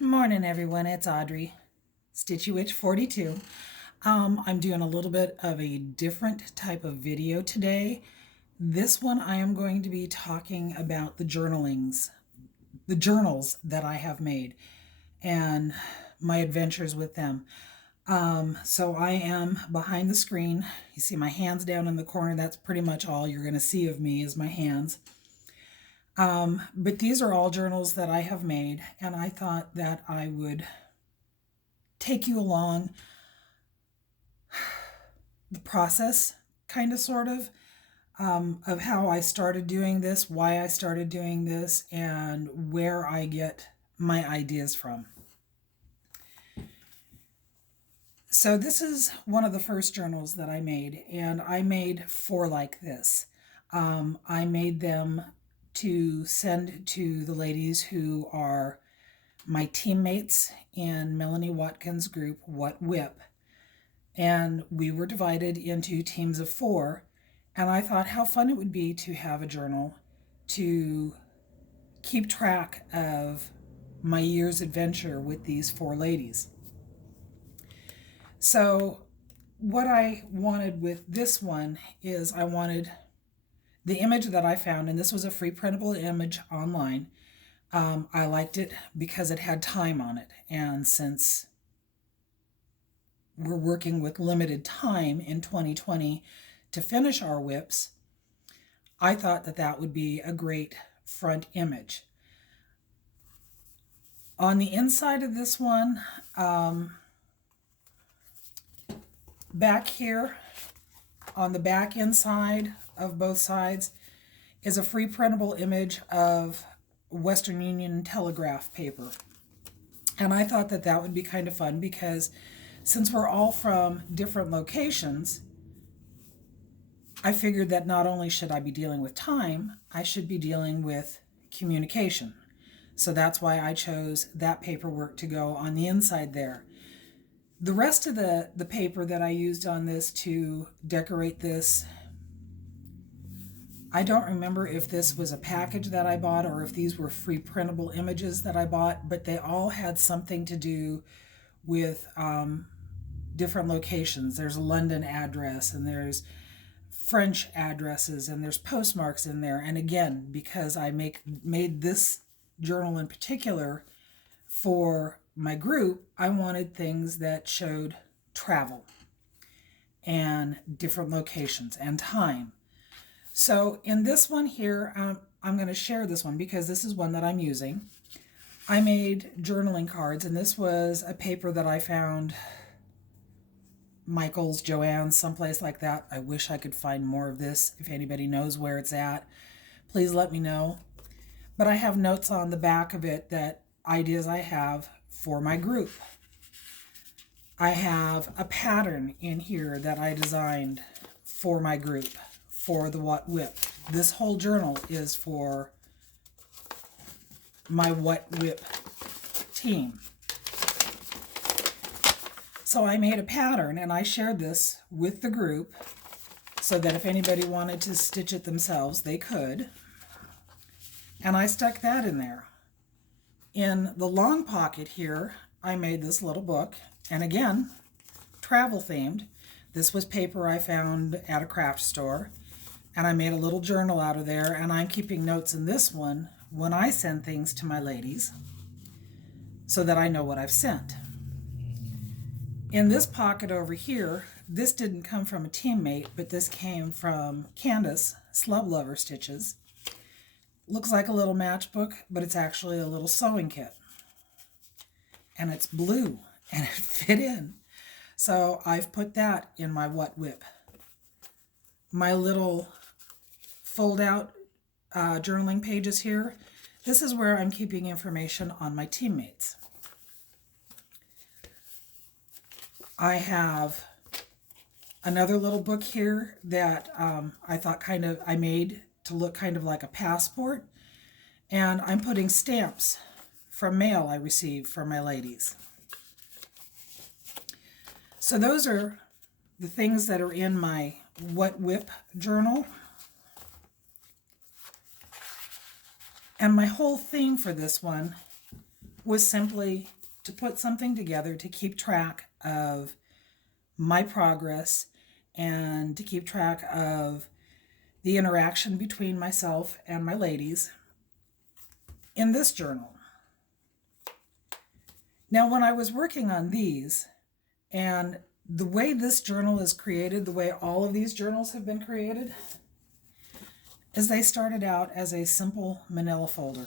Morning, everyone. It's Audrey, Stitchy Witch 42. I'm doing a little bit of a different type of video today. This one, I am going to be talking about the journals that I have made, and my adventures with them. So I am behind the screen. You see my hands down in the corner. That's pretty much all you're going to see of me is my hands. But these are all journals that I have made, and I thought that I would take you along the process, kind of, sort of how I started doing this, why I started doing this, and where I get my ideas from. So, this is one of the first journals that I made, and I made four like this. I made them to send to the ladies who are my teammates in Melanie Watkins' group, What Whip. And we were divided into teams of four. And I thought how fun it would be to have a journal to keep track of my year's adventure with these four ladies. So, what I wanted with this one is I wanted the image that I found, and this was a free printable image online. I liked it because it had time on it. And since we're working with limited time in 2020 to finish our whips, I thought that that would be a great front image. On the inside of this one, back here, on the back inside of both sides, is a free printable image of Western Union telegraph paper. And I thought that that would be kind of fun because since we're all from different locations, I figured that not only should I be dealing with time, I should be dealing with communication. So that's why I chose that paperwork to go on the inside there. The rest of the paper that I used on this to decorate this, I don't remember if this was a package that I bought or if these were free printable images that I bought, but they all had something to do with different locations. There's a London address, and there's French addresses, and there's postmarks in there. And again, because I made this journal in particular for my group, I wanted things that showed travel and different locations and time. So in this one here, I'm going to share this one because this is one that I'm using. I made journaling cards, and this was a paper that I found Michael's, Joann's, someplace like that. I wish I could find more of this. If anybody knows where it's at, please let me know. But I have notes on the back of it that ideas I have for my group. I have a pattern in here that I designed for my group for the What Whip. This whole journal is for my What Whip team. So I made a pattern and I shared this with the group so that if anybody wanted to stitch it themselves, they could. And I stuck that in there. In the long pocket here, I made this little book, and again, travel themed. This was paper I found at a craft store, and I made a little journal out of there, and I'm keeping notes in this one when I send things to my ladies so that I know what I've sent. In this pocket over here, this didn't come from a teammate, but this came from Candace, Slub Lover Stitches. Looks like a little matchbook, but it's actually a little sewing kit. And it's blue, and it fit in. So I've put that in my What Whip. My little fold-out journaling pages here, this is where I'm keeping information on my teammates. I have another little book here that I thought I made to look kind of like a passport. And I'm putting stamps from mail I received from my ladies. So those are the things that are in my What Whip journal. And my whole theme for this one was simply to put something together to keep track of my progress and to keep track of the interaction between myself and my ladies in this journal. Now, when I was working on these, and the way this journal is created, the way all of these journals have been created, is they started out as a simple manila folder.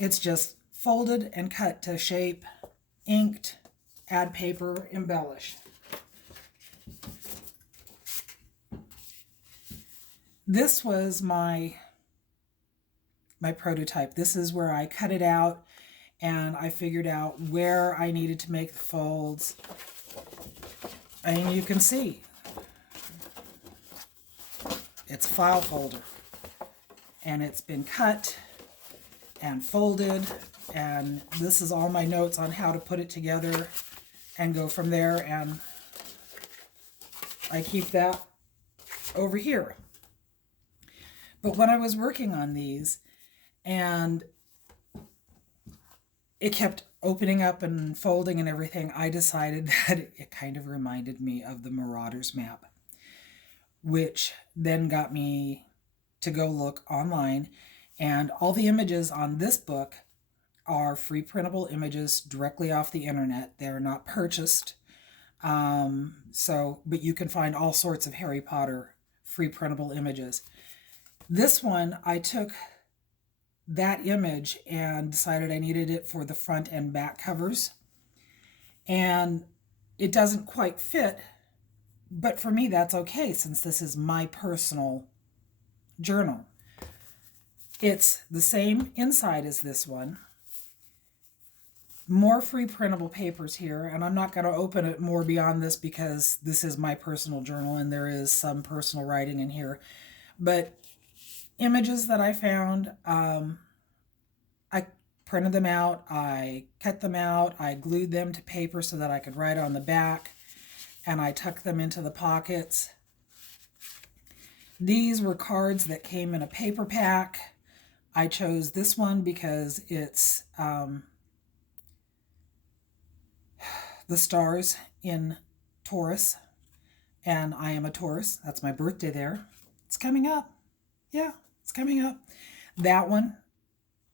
It's just folded and cut to shape, inked, add paper, embellish. This was my prototype. This is where I cut it out and I figured out where I needed to make the folds. And you can see it's a file folder, and it's been cut and folded, and this is all my notes on how to put it together and go from there, and I keep that over here. But when I was working on these, and it kept opening up and folding and everything, I decided that it kind of reminded me of the Marauders map, which then got me to go look online. And all the images on this book are free printable images directly off the internet. They're not purchased. But you can find all sorts of Harry Potter free printable images. This one, I took that image and decided I needed it for the front and back covers. And it doesn't quite fit, but for me that's okay since this is my personal journal. It's the same inside as this one. More free printable papers here, and I'm not going to open it more beyond this because this is my personal journal and there is some personal writing in here. But images that I found, I printed them out, I cut them out, I glued them to paper so that I could write on the back, and I tucked them into the pockets. These were cards that came in a paper pack. I chose this one because it's the stars in Taurus, and I am a Taurus. That's my birthday there. It's coming up. Yeah, it's coming up. That one,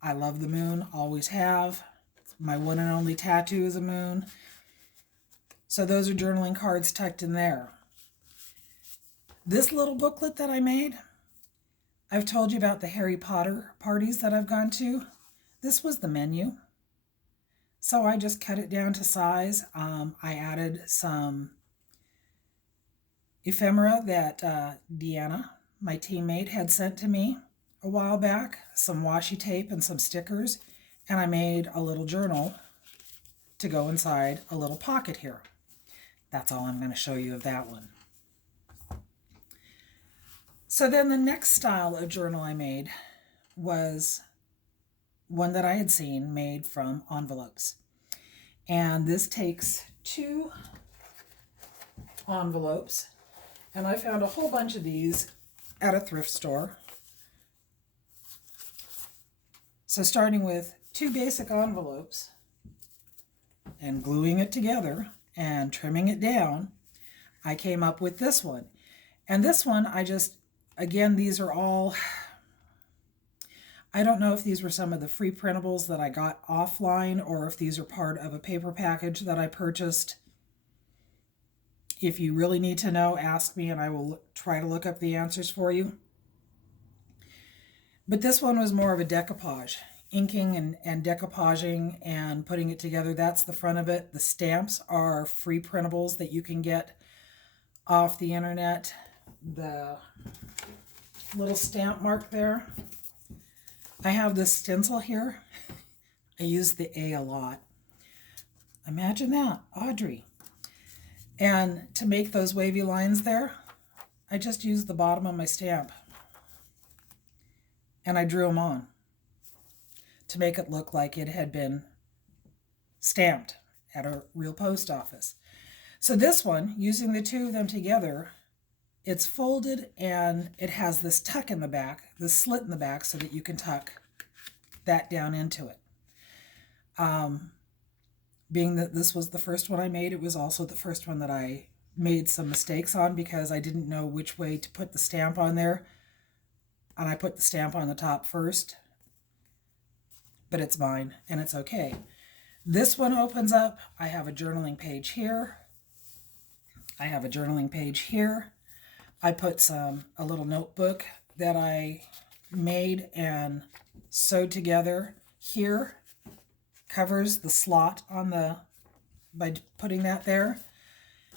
I love the moon, always have. My one and only tattoo is a moon. So those are journaling cards tucked in there. This little booklet that I made, I've told you about the Harry Potter parties that I've gone to. This was the menu. So I just cut it down to size. I added some ephemera that Deanna, my teammate, had sent to me a while back, some washi tape and some stickers, and I made a little journal to go inside a little pocket here. That's all I'm going to show you of that one. So then the next style of journal I made was one that I had seen made from envelopes. And this takes 2 envelopes, and I found a whole bunch of these at a thrift store. So starting with 2 basic envelopes and gluing it together and trimming it down, I came up with this one. And this one, again, these are all, I don't know if these were some of the free printables that I got offline or if these are part of a paper package that I purchased. If you really need to know, ask me and I will try to look up the answers for you. But this one was more of a decoupage, inking and decoupaging and putting it together. That's the front of it. The stamps are free printables that you can get off the internet. The little stamp mark there. I have this stencil here. I use the A a lot. Imagine that, Audrey. And to make those wavy lines there, I just used the bottom of my stamp. And I drew them on to make it look like it had been stamped at a real post office. So this one, using the 2 of them together, it's folded and it has this tuck in the back, this slit in the back so that you can tuck that down into it. Being that this was the first one I made, it was also the first one that I made some mistakes on because I didn't know which way to put the stamp on there. And I put the stamp on the top first. But it's mine, and it's okay. This one opens up. I have a journaling page here. I have a journaling page here. I put a little notebook that I made and sewed together here. Covers the slot on by putting that there.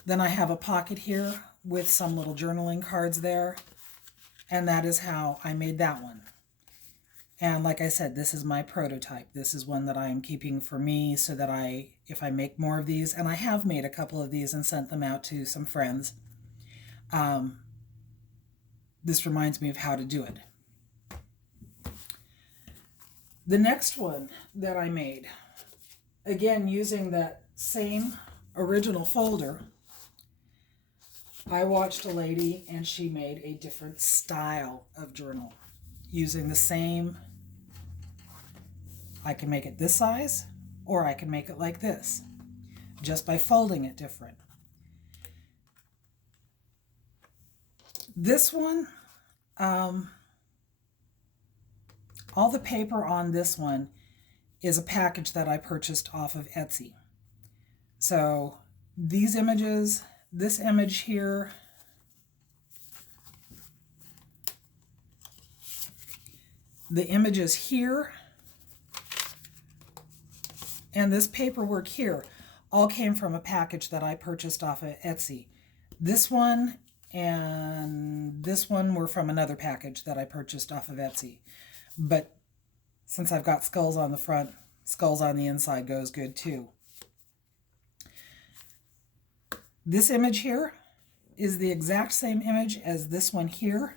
Then I have a pocket here with some little journaling cards there. And that is how I made that one. And like I said, this is my prototype. This is one that I am keeping for me so that if I make more of these, and I have made a couple of these and sent them out to some friends, this reminds me of how to do it. The next one that I made, again using that same original folder, I watched a lady and she made a different style of journal using the same. I can make it this size, or I can make it like this, just by folding it different. This one, all the paper on this one is a package that I purchased off of Etsy. So these images, this image here, the images here, and this paperwork here all came from a package that I purchased off of Etsy. This one and this one were from another package that I purchased off of Etsy. But since I've got skulls on the front, skulls on the inside goes good too. This image here is the exact same image as this one here,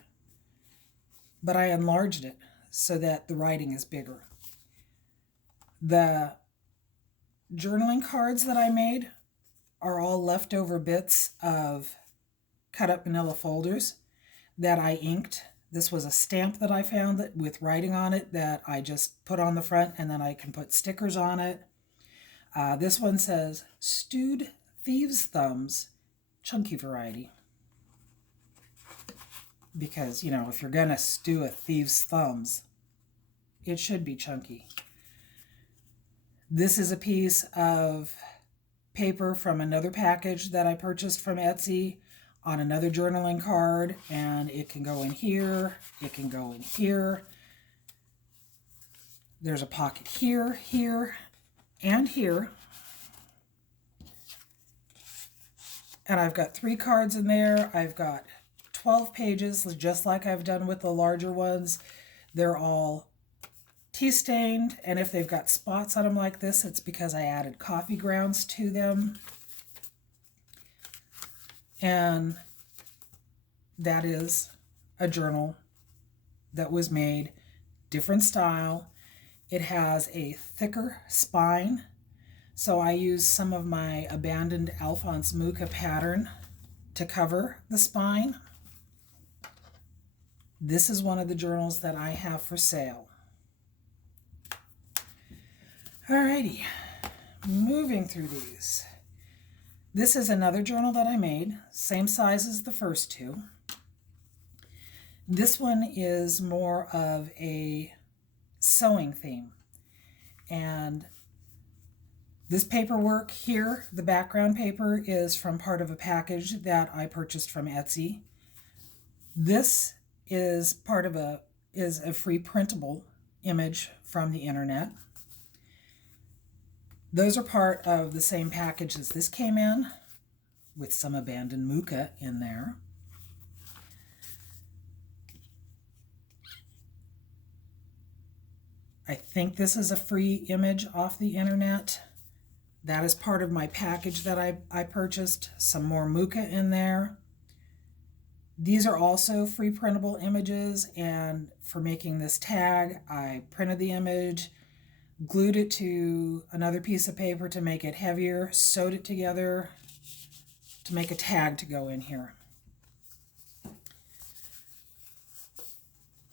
but I enlarged it so that the writing is bigger. The journaling cards that I made are all leftover bits of cut up manila folders that I inked. This was a stamp that I found with writing on it that I just put on the front, and then I can put stickers on it. This one says stewed thieves' thumbs, chunky variety. Because, if you're gonna stew a thief's thumbs, it should be chunky. This is a piece of paper from another package that I purchased from Etsy on another journaling card, and it can go in here, it can go in here. There's a pocket here, here, and here. And I've got 3 cards in there. I've got 12 pages, just like I've done with the larger ones. They're all tea stained, and if they've got spots on them like this, it's because I added coffee grounds to them. And that is a journal that was made different style. It has a thicker spine, so I used some of my abandoned Alphonse Mucha pattern to cover the spine. This is one of the journals that I have for sale. Alrighty, moving through these. This is another journal that I made, same size as the first two. This one is more of a sewing theme. And this paperwork here, the background paper, is from part of a package that I purchased from Etsy. This is a free printable image from the internet. Those are part of the same package as this came in, with some abandoned Mucha in there. I think this is a free image off the internet. That is part of my package that I purchased. Some more Mucha in there. These are also free printable images, and for making this tag, I printed the image, glued it to another piece of paper to make it heavier, sewed it together to make a tag to go in here.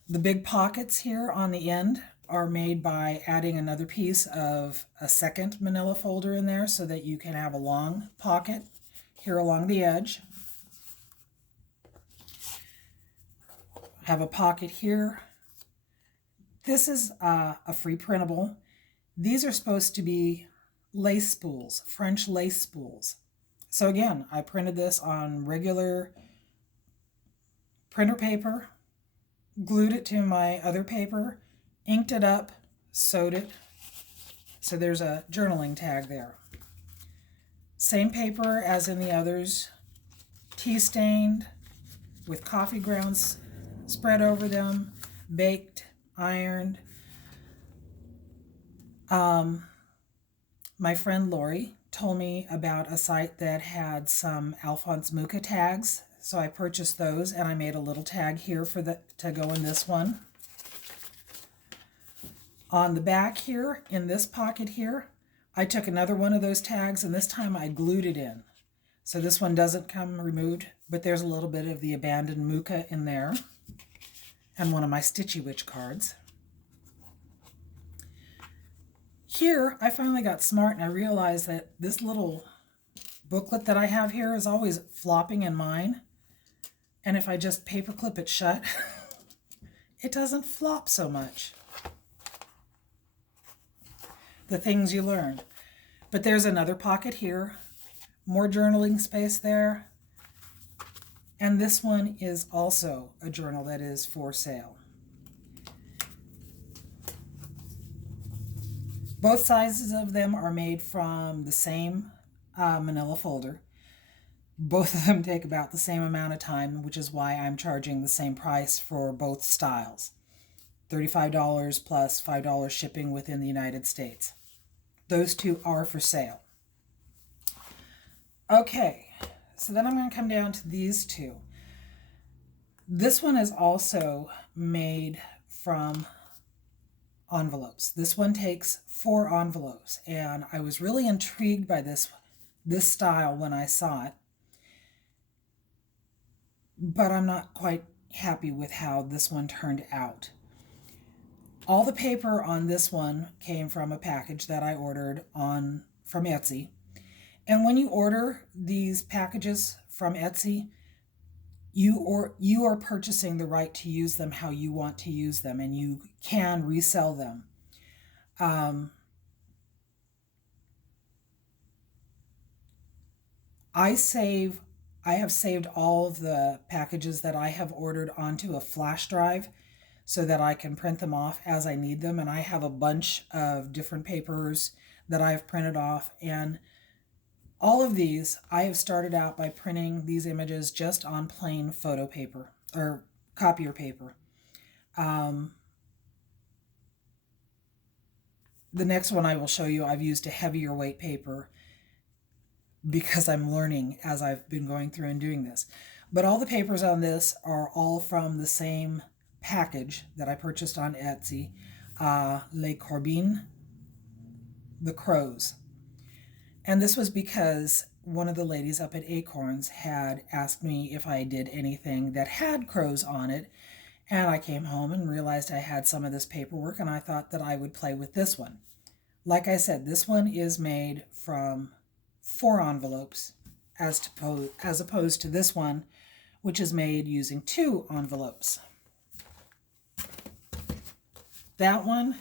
The big pockets here on the end are made by adding another piece of a second manila folder in there so that you can have a long pocket here along the edge. Have a pocket here. This is a free printable. These are supposed to be lace spools, French lace spools. So again, I printed this on regular printer paper, glued it to my other paper, inked it up, sewed it. So there's a journaling tag there. Same paper as in the others, tea stained with coffee grounds spread over them, baked, ironed. My friend Lori told me about a site that had some Alphonse Mucha tags, so I purchased those and I made a little tag here for to go in this one. On the back here, in this pocket here, I took another one of those tags and this time I glued it in. So this one doesn't come removed, but there's a little bit of the abandoned Mucha in there. And one of my Stitchy Witch cards. Here, I finally got smart and I realized that this little booklet that I have here is always flopping in mine. And if I just paper clip it shut, it doesn't flop so much. The things you learned. But there's another pocket here, more journaling space there. And this one is also a journal that is for sale. Both sizes of them are made from the same manila folder. Both of them take about the same amount of time, which is why I'm charging the same price for both styles. $35 plus $5 shipping within the United States. Those two are for sale. Okay, so then I'm going to come down to these two. This one is also made from envelopes. This one takes 4 envelopes, and I was really intrigued by this style when I saw it, but I'm not quite happy with how this one turned out. All the paper on this one came from a package that I ordered from Etsy. And when you order these packages from Etsy, you are purchasing the right to use them how you want to use them, and you can resell them. I have saved all of the packages that I have ordered onto a flash drive so that I can print them off as I need them. And I have a bunch of different papers that I've printed off. And all of these, I have started out by printing these images just on plain photo paper or copier paper. The next one I will show you, I've used a heavier weight paper because I'm learning as I've been going through and doing this. But all the papers on this are all from the same package that I purchased on Etsy, Les Corbines, the crows. And this was because one of the ladies up at Acorns had asked me if I did anything that had crows on it. And I came home and realized I had some of this paperwork, and I thought that I would play with this one. Like I said, this one is made from 4 envelopes as opposed to this one, which is made using 2 envelopes. That one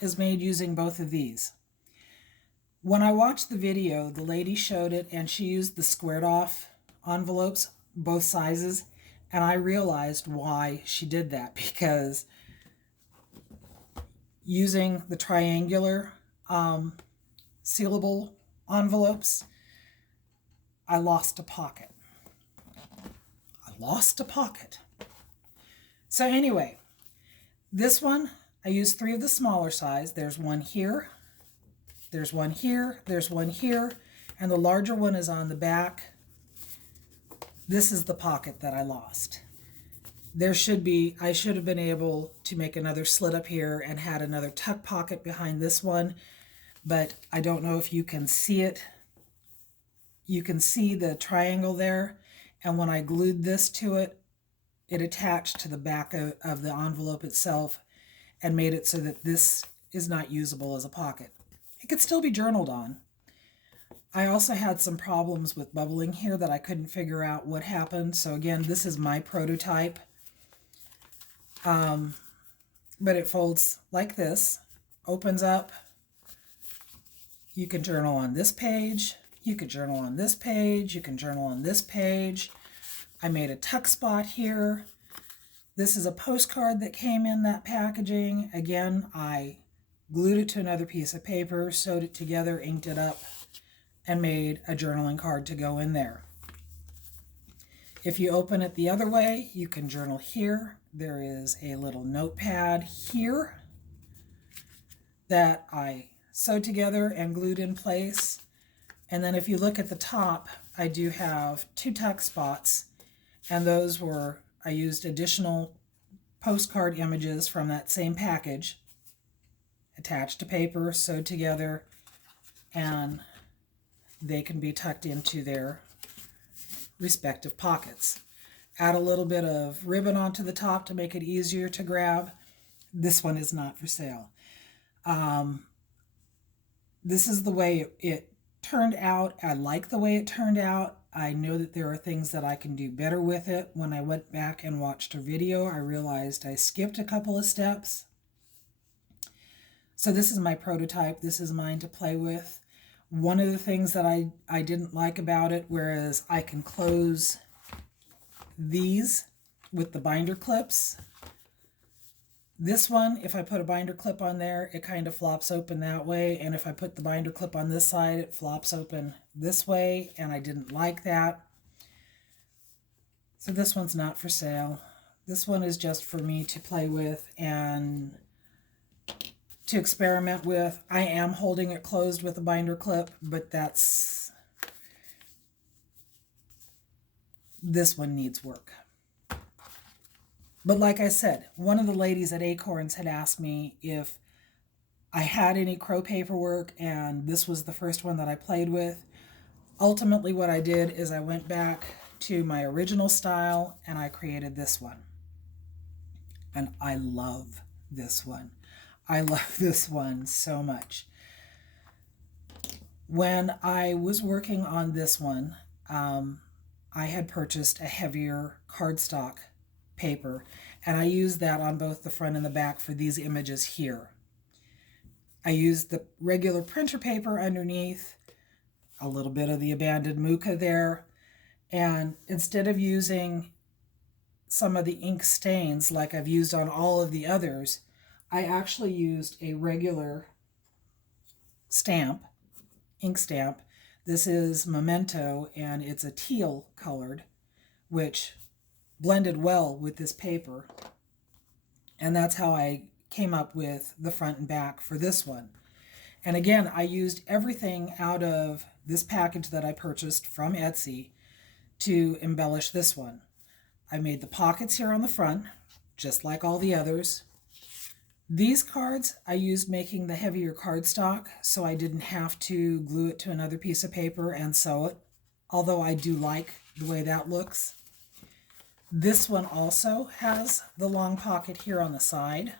is made using both of these. When I watched the video, the lady showed it and she used the squared off envelopes, both sizes, and I realized why she did that, because using the triangular sealable envelopes, I lost a pocket. So anyway, this one, I used 3 of the smaller size. There's one here, there's one here, there's one here, and the larger one is on the back. This is the pocket that I lost. I should have been able to make another slit up here and had another tuck pocket behind this one, but I don't know if you can see it. You can see the triangle there, and when I glued this to it, it attached to the back of the envelope itself, and made it so that this is not usable as a pocket. It could still be journaled on. I also had some problems with bubbling here that I couldn't figure out what happened. So again, this is my prototype. But it folds like this, opens up. You can journal on this page. You could journal on this page. You can journal on this page. I made a tuck spot here. This is a postcard that came in that packaging. Again, I glued it to another piece of paper, sewed it together, inked it up, and made a journaling card to go in there. If you open it the other way, you can journal here. There is a little notepad here that I sewed together and glued in place. And then if you look at the top, I do have 2 tuck spots, and those were, I used additional postcard images from that same package, attached to paper, sewed together, and they can be tucked into their respective pockets. Add a little bit of ribbon onto the top to make it easier to grab. This one is not for sale. This is the way it turned out. I like the way it turned out. I know that there are things that I can do better with it. When I went back and watched a video, I realized I skipped a couple of steps. So this is my prototype. This is mine to play with. One of the things that I didn't like about it, whereas I can close these with the binder clips. This one, if I put a binder clip on there, it kind of flops open that way. And if I put the binder clip on this side, it flops open this way. And I didn't like that. So this one's not for sale. This one is just for me to play with and to experiment with. I am holding it closed with a binder clip, but this one needs work. But like I said, one of the ladies at Acorns had asked me if I had any crow paperwork, and this was the first one that I played with. Ultimately, what I did is I went back to my original style and I created this one. And I love this one. I love this one so much. When I was working on this one, I had purchased a heavier cardstock paper, and I used that on both the front and the back for these images here. I used the regular printer paper underneath, a little bit of the abandoned Muka there, and instead of using some of the ink stains like I've used on all of the others, I actually used a regular stamp, ink stamp. This is Memento, and it's a teal colored, which blended well with this paper. And that's how I came up with the front and back for this one. And again, I used everything out of this package that I purchased from Etsy to embellish this one. I made the pockets here on the front, just like all the others. These cards I used making the heavier cardstock, so I didn't have to glue it to another piece of paper and sew it, although I do like the way that looks. This one also has the long pocket here on the side,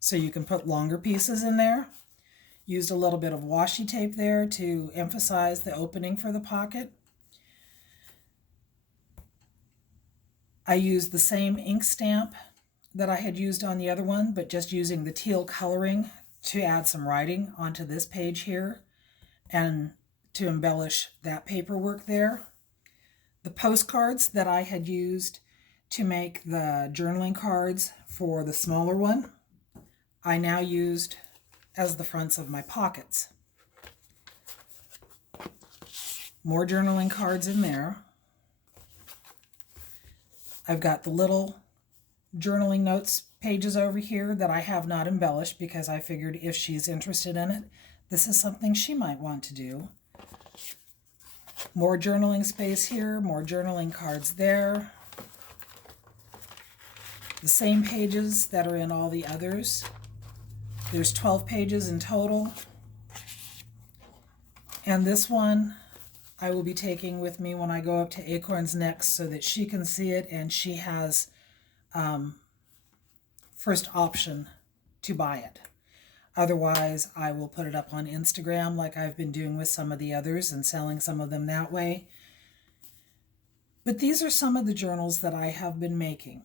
so you can put longer pieces in there. Used a little bit of washi tape there to emphasize the opening for the pocket. I used the same ink stamp that I had used on the other one, but just using the teal coloring to add some writing onto this page here and to embellish that paperwork there. The postcards that I had used to make the journaling cards for the smaller one, I now used as the fronts of my pockets. More journaling cards in there. I've got the little journaling notes pages over here that I have not embellished because I figured if she's interested in it, this is something she might want to do. More journaling space here, more journaling cards there. The same pages that are in all the others. There's 12 pages in total. And this one I will be taking with me when I go up to Acorns next so that she can see it, and she has first option to buy it. Otherwise, I will put it up on Instagram like I've been doing with some of the others and selling some of them that way. But these are some of the journals that I have been making.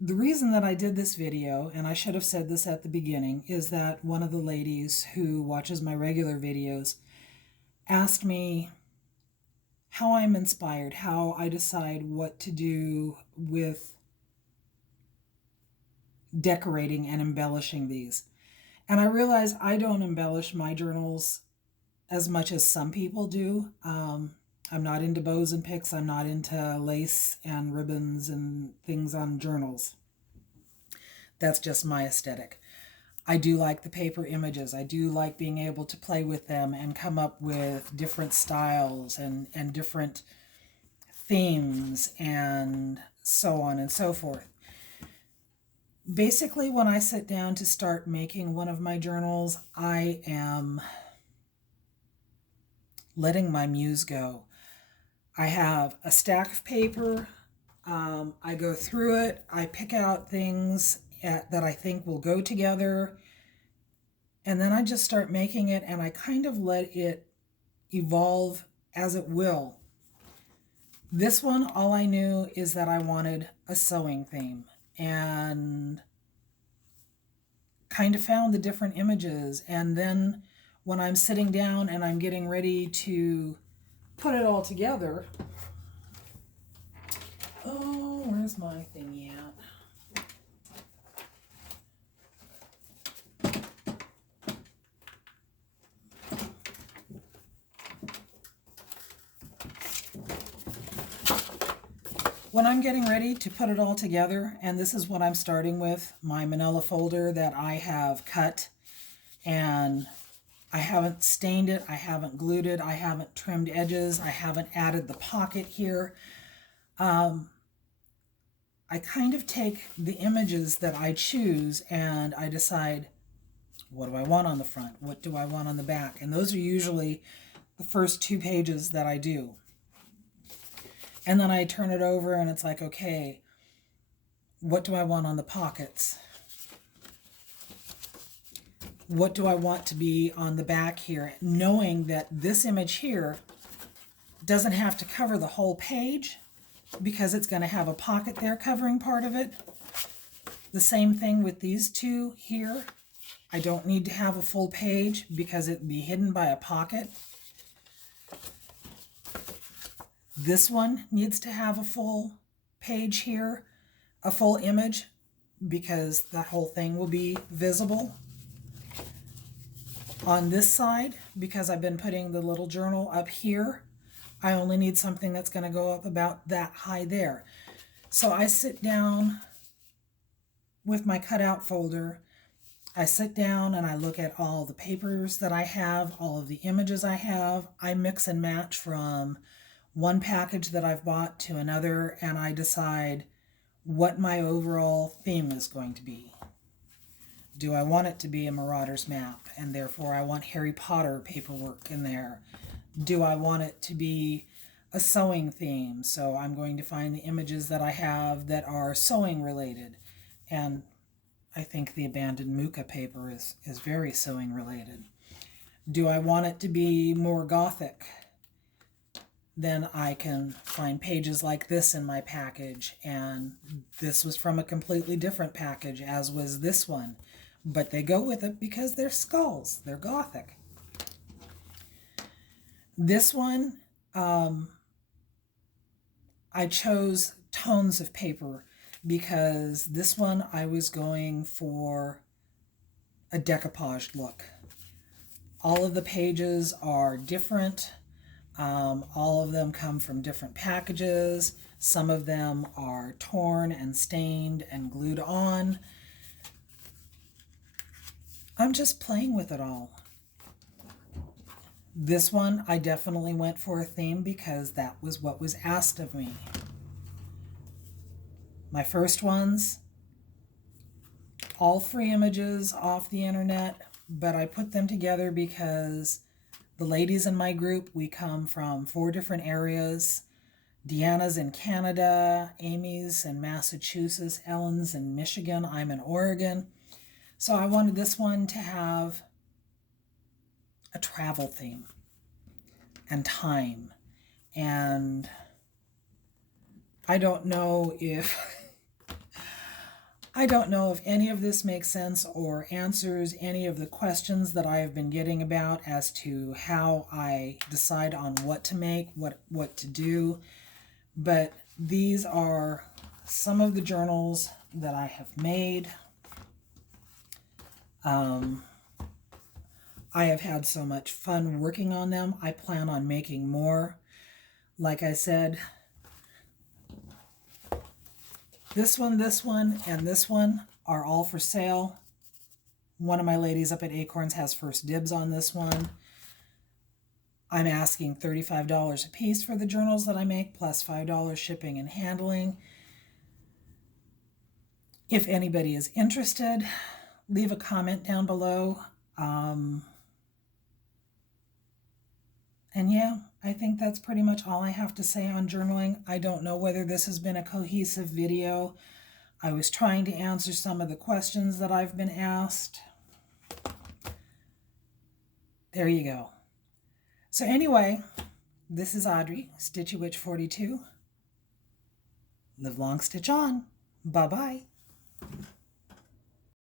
The reason that I did this video, and I should have said this at the beginning, is that one of the ladies who watches my regular videos asked me how I'm inspired, how I decide what to do with decorating and embellishing these. And I realize I don't embellish my journals as much as some people do. I'm not into bows and picks. I'm not into lace and ribbons and things on journals. That's just my aesthetic. I do like the paper images. I do like being able to play with them and come up with different styles and different themes and so on and so forth. Basically, when I sit down to start making one of my journals, I am letting my muse go. I have a stack of paper. I go through it. I pick out things that I think will go together. And then I just start making it, and I kind of let it evolve as it will. This one, all I knew is that I wanted a sewing theme, and kind of found the different images. And then when I'm sitting down and I'm getting ready to put it all together, oh, where's my thingy at? When I'm getting ready to put it all together, and this is what I'm starting with, my manila folder that I have cut, and I haven't stained it, I haven't glued it, I haven't trimmed edges, I haven't added the pocket here. I kind of take the images that I choose and I decide, what do I want on the front? What do I want on the back? And those are usually the first 2 pages that I do. And then I turn it over and it's like, okay, what do I want on the pockets? What do I want to be on the back here? Knowing that this image here doesn't have to cover the whole page because it's going to have a pocket there covering part of it. The same thing with these two here. I don't need to have a full page because it'd be hidden by a pocket. This one needs to have a full page here, a full image, because that whole thing will be visible. On this side, because I've been putting the little journal up here, I only need something that's going to go up about that high there. So I sit down with my cutout folder. I sit down and I look at all the papers that I have, all of the images I have. I mix and match from one package that I've bought to another, and I decide what my overall theme is going to be. Do I want it to be a Marauder's map, and therefore I want Harry Potter paperwork in there? Do I want it to be a sewing theme? So I'm going to find the images that I have that are sewing related. And I think the abandoned Muka paper is very sewing related. Do I want it to be more Gothic? Then I can find pages like this in my package, and this was from a completely different package, as was this one. But they go with it because they're skulls. They're Gothic. This one, I chose tones of paper because this one I was going for a decoupaged look. All of the pages are different. All of them come from different packages. Some of them are torn and stained and glued on. I'm just playing with it all. This one, I definitely went for a theme because that was what was asked of me. My first ones, all free images off the internet, but I put them together because the ladies in my group, we come from 4 different areas, Deanna's in Canada, Amy's in Massachusetts, Ellen's in Michigan, I'm in Oregon. So I wanted this one to have a travel theme and time. And I don't know if any of this makes sense or answers any of the questions that I have been getting about as to how I decide on what to make, what to do. But these are some of the journals that I have made. I have had so much fun working on them. I plan on making more. Like I said, this one, and this one are all for sale. One of my ladies up at Acorns has first dibs on this one. I'm asking $35 a piece for the journals that I make, plus $5 shipping and handling. If anybody is interested, leave a comment down below. And yeah, I think that's pretty much all I have to say on journaling. I don't know whether this has been a cohesive video. I was trying to answer some of the questions that I've been asked. There you go. So anyway, this is Audrey, Stitchy Witch 42. Live long, stitch on. Bye-bye.